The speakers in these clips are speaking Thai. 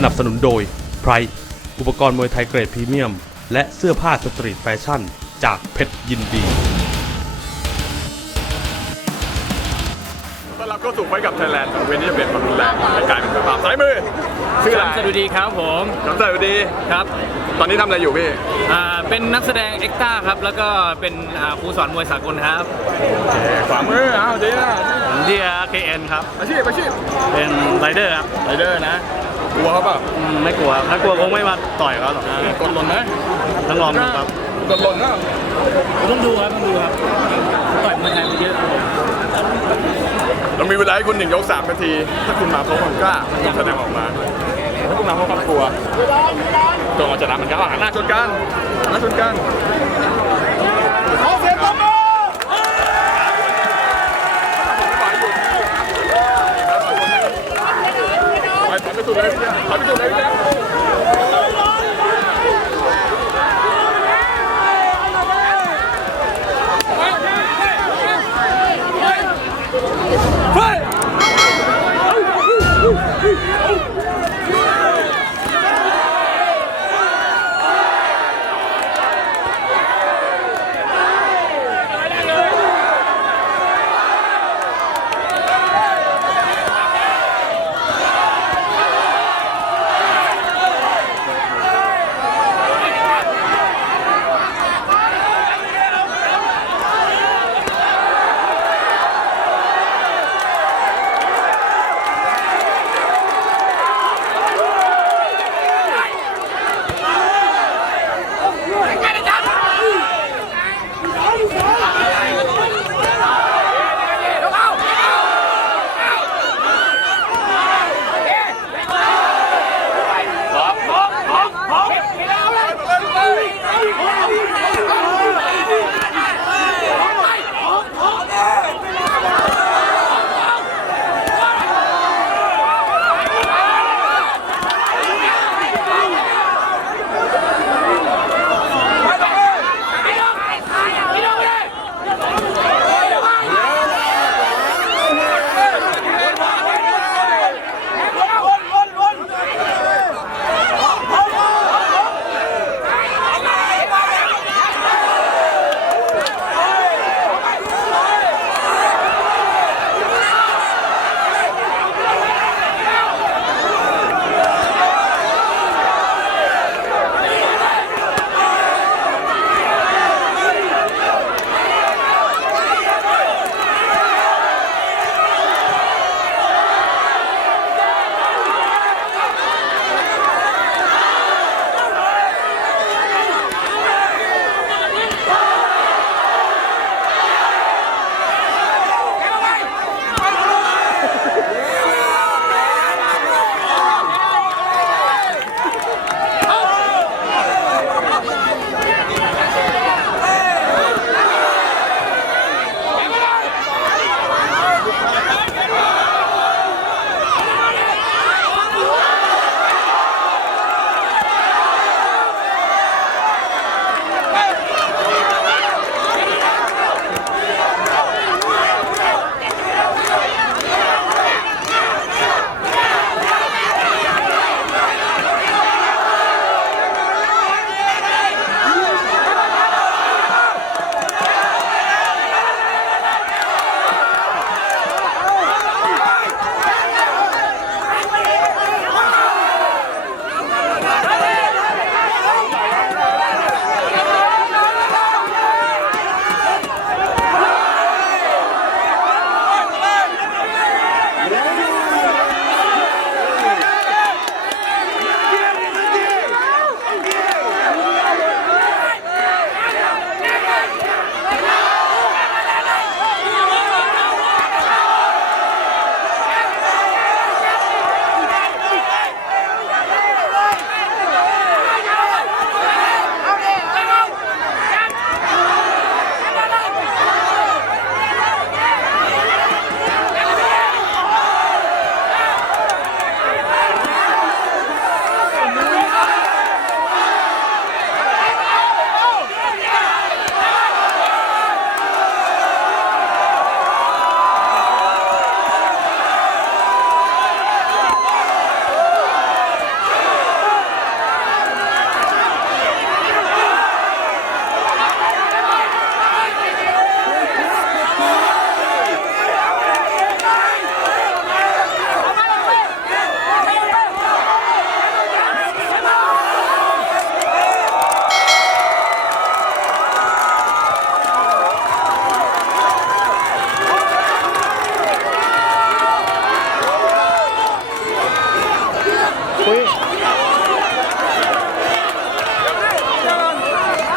สนับสนุนโดยไพรอุปกรณ์มวยไทยเกรดพรีเมียม และเสื้อผ้าสตรีทแฟชั่น จากเพชรยินดีต้อนรับเข้าสู่ไฟกับไทยแลนด์เวนที่จะเปลี่ยนความรุนแรงให้กลายเป็นคุณภาพซ้ายมือชื่ออะไรสวัสดีครับผมน้ำใจดีครับ ตอนนี้ทำอะไรอยู่พี่อ่าเป็นนักแสดงเอ็กต้าครับ แล้วก็เป็นอ่าครูสอนมวยสากลครับขวามืออ้าวดีนะผมเดีย KN ครับอาชีพอาชีพเป็นไรเดอร์ครับไรเดอร์นะ กลัวเขาเปล่าอืมไม่กลัว ถ้ากลัวคงไม่มาต่อยเขาหรอกกดหล่นนะต้องลองดูครับ กดหล่นนะต้องดูครับต้องดูครับต่อยมวยไทยมาเยอะเรามีเวลาให้คุณหนึ่งยกสามนาที ถ้าคุณมาเพราะความกล้าคุณแสดงออกมา ถ้าคุณมาเพราะความกลัวตัวมันจะรับมันก็หันหน้าชนกันหันหน้าชนกันขอเสียงตบมือ ไปถอยไ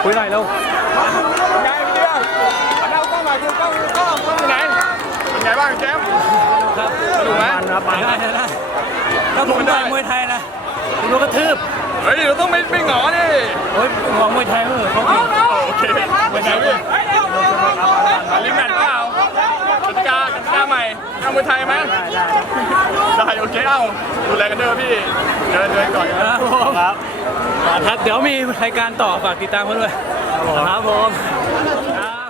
คุยหน่อยเร็วไงพี่เดียวเอาหน้ากล้องมาคุณกล้องกล้องกล้องไหนเป็นไงบ้างแชมป์ครับสนุกไหมครับได้ได้ได้ถ้าผมต่อยมวยไทยนะผมโดนกระทืบเฮ้ยเราต้องไม่ไม่หงอดิโอ้ยมองมวยไทยเออเขาเก่งโอเคเป็นไงพี่อะลิมแมทเปล่ากติกากติกาใหม่ทำมวยไทยไหมได้โอเคเอ้าดูแลกันเด้อพี่เดินเดินก่อนครับผม ครับครับเดี๋ยวมีรายการต่อฝากติดตามกันด้วยครับผมครับ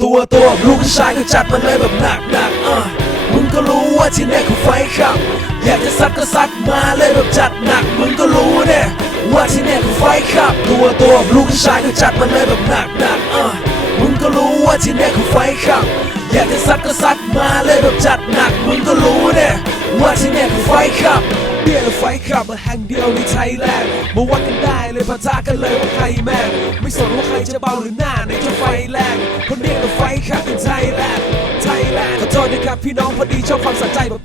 ตัวตัวลูกผู้ชายก็จัดมาเลยแบบหนักหนักๆเออมึงก็รู้ว่าที่นี่คือไฟขับ อยากจะซัดก็ซัดมาเลยแบบจัดหนัก มึงก็รู้เนี่ยว่าที่นี่คือไฟขับ ตัวตัวลูกผู้ชายก็จัดมาเลยแบบหนักหนักๆเออมึงก็รู้ว่าที่นี่คือไฟขับ อยากจะซัดก็ซัดมาเลยแบบจัดหนัก มึงก็รู้เนี่ยว่าที่นี่คือไฟขับ เบียร์และไฟขับมาแห่งเดียวในไทยแลนด์มาวัดกันได้เลยพะจากันเลยว่าใครแม่งไม่สนว่าใครจะเบาหรือหน้าในจะไฟแรงคนเดียวและไฟขับในไทยแลนด์ไทยแลนด์ขอโทษนะครับพี่น้องพอดีชอบความสะใจแบบ